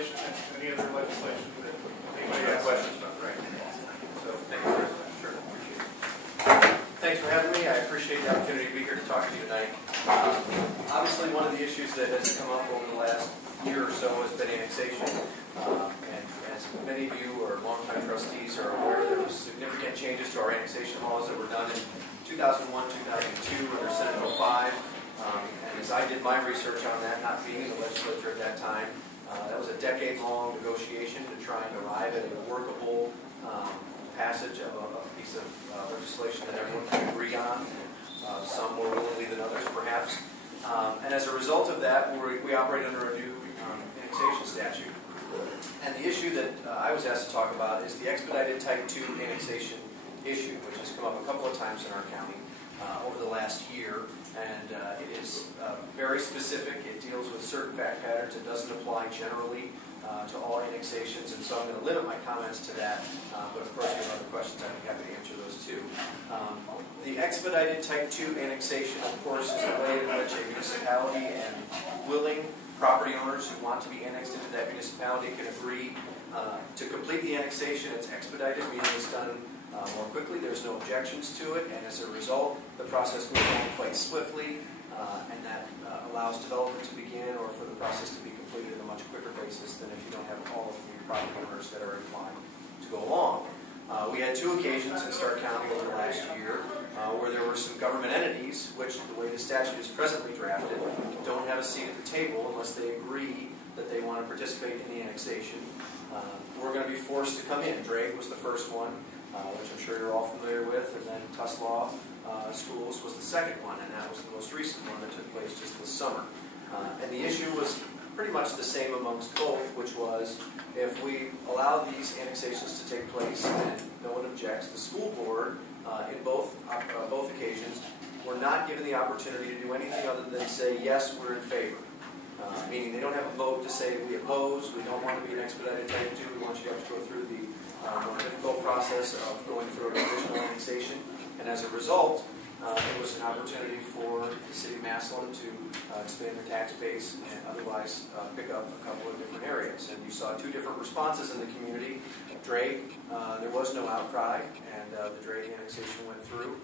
legislation and any other legislation that anybody has questions about, right? So, thank you very much. Sure, appreciate it. Thanks for having me. I appreciate the opportunity to be here to talk to you tonight. Obviously, one of the issues that has come up over the last year or so has been annexation. And as many of you or longtime trustees are aware, there were significant changes to our annexation laws that were done in 2001, 2002 under Senate Bill 5. And as I did my research on that, not being in the legislature at that time, that was a decade-long negotiation to try and arrive at a workable passage of a piece of legislation that everyone could agree on. Some more willingly than others, perhaps. And as a result of that, we operate under a new annexation statute. And the issue that I was asked to talk about is the expedited Type 2 annexation issue, which has come up a couple of times in our county over the last year. And it is very specific. It deals with certain fact patterns. It doesn't apply generally to all annexations, and so I'm going to limit my comments to that. But of course, if you have other questions, I'd be happy to answer those too. The expedited Type 2 annexation, of course, is the way in which a municipality and willing property owners who want to be annexed into that municipality can agree to complete the annexation. It's expedited, meaning it's done more quickly. There's no objections to it, and as a result, the process moves on quite swiftly, and that allows development to begin or for the process to be completed on a much quicker basis than if you don't have all of the property owners that are inclined to go along. We had two occasions in Stark County over the last year where there were some government entities, which the way the statute is presently drafted, don't have a seat at the table unless they agree that they want to participate in the annexation. We're going to be forced to come in. Drake was the first one, which I'm sure you're all familiar with, and then Tuslaw Schools was the second one, and that was the most recent one that took place just this summer. And the issue was pretty much the same amongst both, which was if we allow these annexations to take place and no one objects, the school board in both occasions were not given the opportunity to do anything other than say, yes, we're in favor. Meaning they don't have a vote to say we oppose, we don't want to be an expedited Type 2, we want you to have to go through the more difficult process of going through a conditional annexation. And as a result, it was an opportunity for the city of Massillon to expand their tax base and otherwise pick up a couple of different areas. And you saw two different responses in the community. Drake, there was no outcry, and the Drake annexation went through.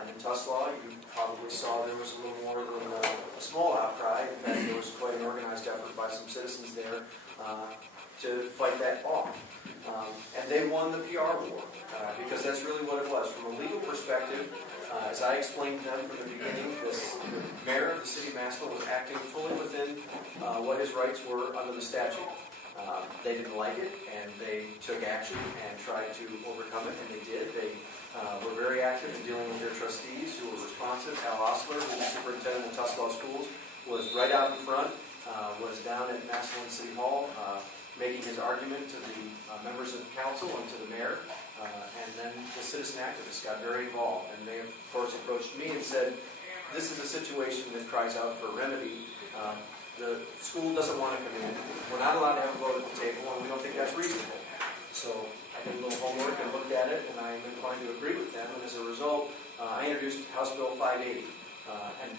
And in Tuslaw, you probably saw there was a little more than a small outcry. In fact, there was quite an organized effort by some citizens there to fight that off. And they won the PR war, because that's really what it was. From a legal perspective, as I explained to them from the beginning, the mayor of the city of Massillon was acting fully within what his rights were under the statute. They didn't like it, and they took action and tried to overcome it, and they did. They were very active in dealing with their trustees who were responsive. Al Osler, who was superintendent of Tuslaw Schools, was right out in front, was down at Massillon City Hall, making his argument to the members of the council and to the mayor. And then the citizen activists got very involved, and they, of course, approached me and said, this is a situation that cries out for a remedy. The school doesn't want to come in. We're not allowed to have a vote at the table, and we don't think that's reasonable. So I did a little homework and looked at it, and I'm inclined to agree with them. And as a result, I introduced House Bill 580. And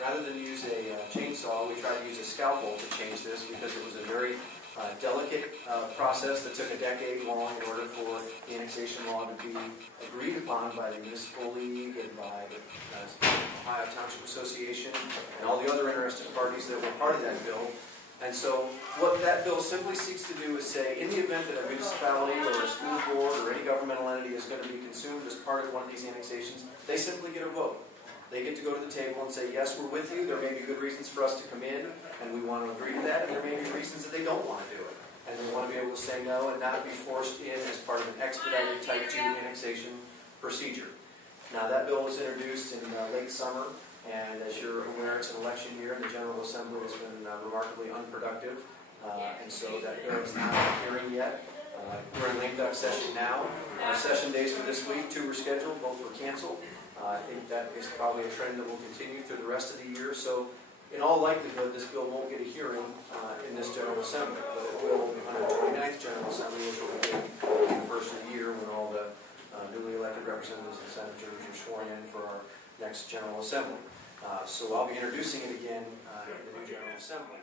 rather than use a chainsaw, we tried to use a scalpel to change this because it was a very delicate process that took a decade long in order for the annexation law to be agreed upon by the Municipal League and by the Ohio Township Association and all the other interested parties that were part of that bill. And so what that bill simply seeks to do is say, in the event that a municipality or a school board or any governmental entity is going to be consumed as part of one of these annexations, they simply get a vote. They get to go to the table and say, yes, we're with you. There may be good reasons for us to come in, and we want to agree to that. And there may be reasons that they don't want to do it. And they want to be able to say no and not be forced in as part of an expedited Type 2 annexation procedure. Now, that bill was introduced in late summer, and as you're aware, it's an election year, and the General Assembly has been remarkably unproductive. And so that bill is not hearing yet. We're in lame duck session now. Our session days for this week, 2 were scheduled, both were canceled. I think that is probably a trend that will continue through the rest of the year. So, in all likelihood, this bill won't get a hearing in this General Assembly, but it will on the 29th General Assembly, which will begin in the first of the year when all the newly elected representatives and senators are sworn in for our next General Assembly. So I'll be introducing it again in the new General Assembly.